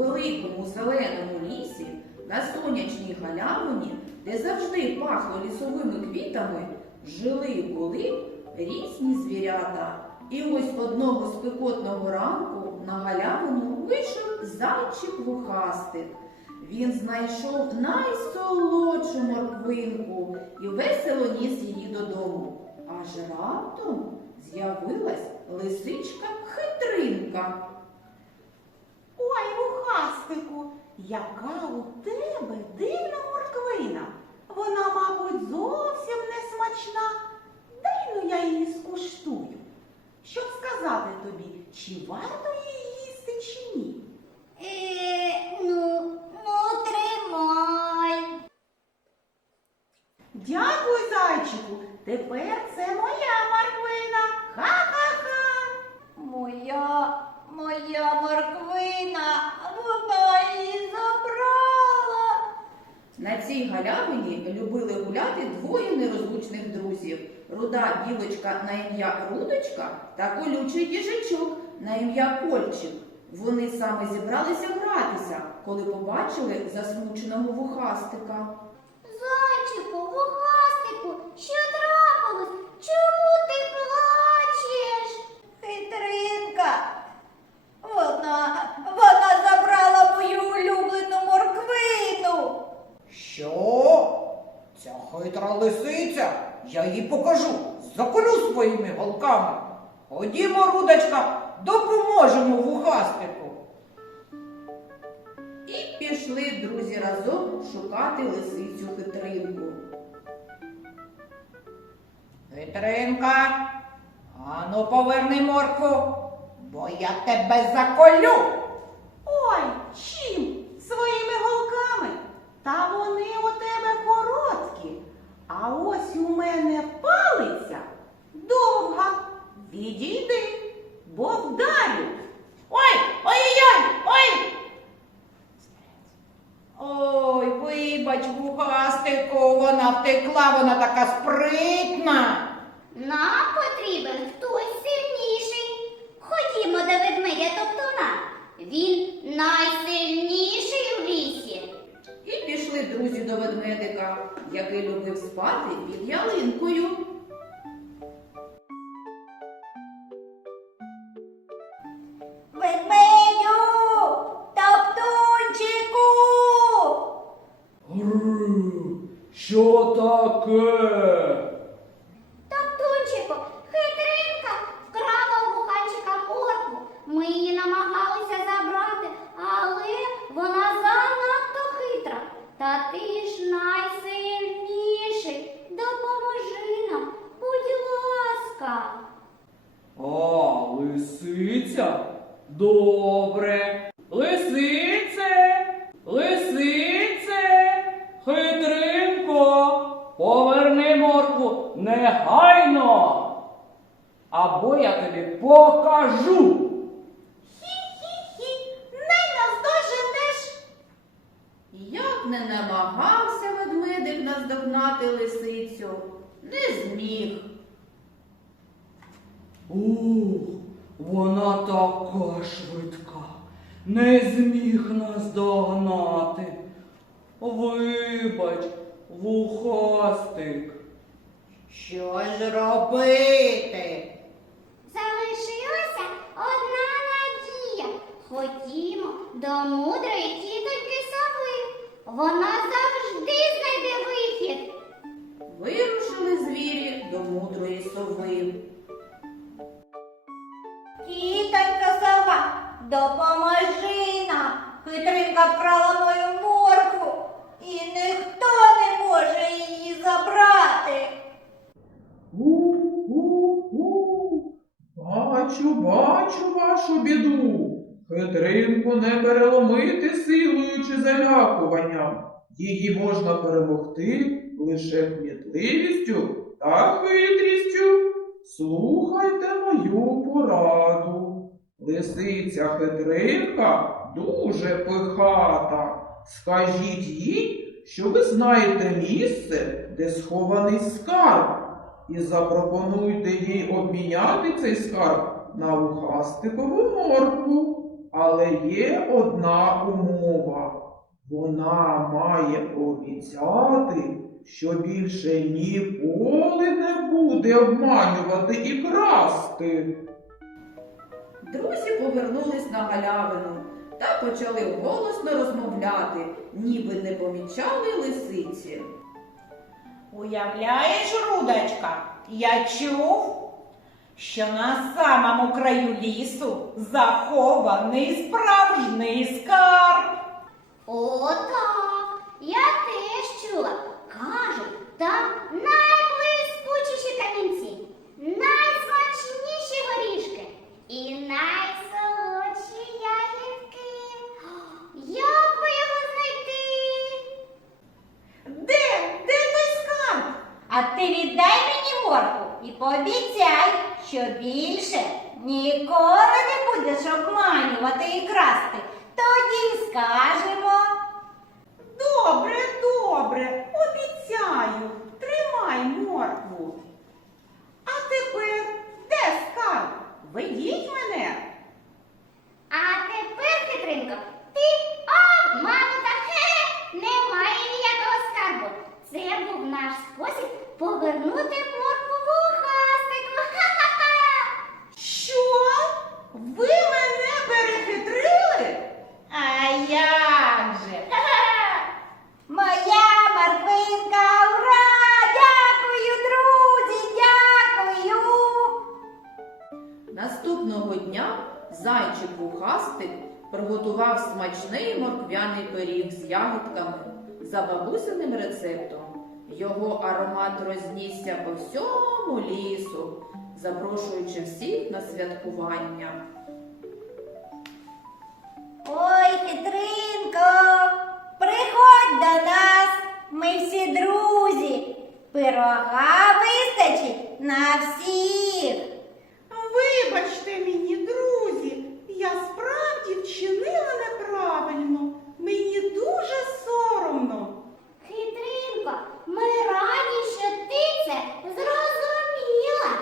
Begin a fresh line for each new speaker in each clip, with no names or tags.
великому зеленому лісі на сонячній галявині, де завжди пахло лісовими квітами, жили були різні звірята. І ось одного спекотного ранку на галявину вийшов зайчик вухастик. Він знайшов найсолодшу морквинку і весело ніс її додому. Аж раптом з'явилась лисичка хитринка.
Ой, вухастику, яка у тебе дивна морквина. Вона, мабуть, зовсім не смачна. Дай ну я її скуштую, щоб сказати тобі, чи варто її їсти, чи ні.
Е, ну, ну, тримай.
Дякую, зайчику. Тепер це моя морквина. Ха-ха-ха.
Моя, моя морквина, вона її забрала.
На цій галявині любили гуляти двоє нерозлучних друзів: руда білочка на ім'я Рудочка та колючий їжачок на ім'я Кольчик. Вони саме зібралися гратися, коли побачили засмученого вухастика.
Зайчику, вухастику, що трапилось? Чому ти плачеш? Хитринка. Вона, вона забрала мою улюблену морквину.
Що? Ця хитра лисиця, я їй покажу, заколю голками. Ходімо, рудочка, допоможемо вухастику.
І пішли друзі разом шукати лисицю хитринку.
Хитринка, ану поверни моркву, бо я тебе заколю.
Ой, чим? Своїми голками. Та вони у тебе короткі. А ось у мене палиця довга. Відійди, бо вдарю.
Ой, ой-ой-ой, ой. Ой, вибач, вухастику, вона втекла, вона така спритна.
Нам потрібен хтось сильніший. Ходімо до ведмедя Топтуна. Він найсильніший у лісі.
І пішли друзі до ведмедика, який любив спати під ялинкою.
Я тобі покажу.
Хі-хі-хі, не нас доженеш.
Як не намагався ведмедик наздогнати лисицю, не зміг.
Ух, вона така швидка, не зміг нас догнати. Вибач, вухастик.
Що ж робити?
Ходімо до мудрої тітоньки сови. Вона завжди знайде вихід.
Вирушили звірі до мудрої сови.
Тітонька сова, допоможи нам. Хитринка вкрала
Хитринку не переломити силою чи залякуванням. Її можна перемогти лише кмітливістю та хитрістю. Слухайте мою пораду. Лисиця хитринка дуже пихата. Скажіть їй, що ви знаєте місце, де схований скарб і запропонуйте їй обміняти цей скарб на ухастикову моркву. Але є одна умова. Вона має пообіцяти, що більше ніколи не буде обманювати і красти.
Друзі повернулись на галявину та почали голосно розмовляти, ніби не помічали лисиці.
Уявляєш, Рудочка, я чув, що на самому краю лісу захований справжній скарб.
О, так, я теж чула. Кажуть, там найблискучіші камінці, найсмачніші горішки і найсолодші ягідки. Як би його знайти?
Де? Де той скарб?
А ти віддай мені морку і пообіцяй, що більше ніколи не будеш обманювати і красти. Тоді скажемо.
Добре, добре, обіцяю, тримай моркву. А тепер де скарб? Ведіть мене.
А тепер, хитринко, ти обманута. Хе-хе, немає ніякого скарбу. Це був наш спосіб повернути морку вухастику. Ха-ха-ха!
Що? Ви мене перехитрили?
А як же?
Ха-ха! Моя морквинка, ура! Дякую, друзі, дякую!
Наступного дня зайчик вухастик приготував смачний морквяний пиріг з ягідками за бабусиним рецептом. Його аромат рознісся по всьому лісу, запрошуючи всіх на святкування.
Ой, хитринко, приходь до нас, ми всі друзі. Пирога вистачить на всіх.
Вибачте мені, друзі, я справді вчинила неправильно. Мені дуже соромно.
Хитринко, ми раді, що ти це зрозуміла.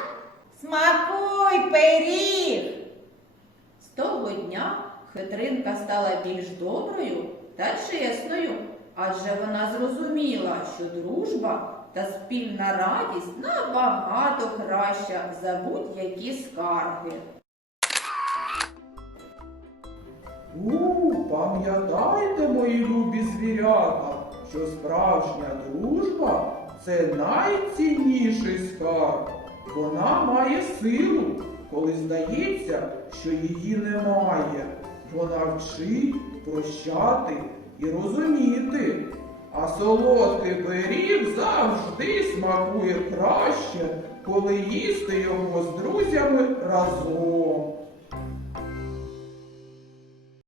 Смакуй пиріг.
З того дня хитринка стала більш доброю та чесною, адже вона зрозуміла, що дружба та спільна радість набагато краща за будь-які скарги.
У, пам'ятайте, мої любі звірята, що справжня дружба це найцінніший скарб. Вона має силу, коли здається, що її немає. Вона вчить прощати і розуміти. А солодкий пиріг завжди смакує краще, коли їсти його з друзями разом.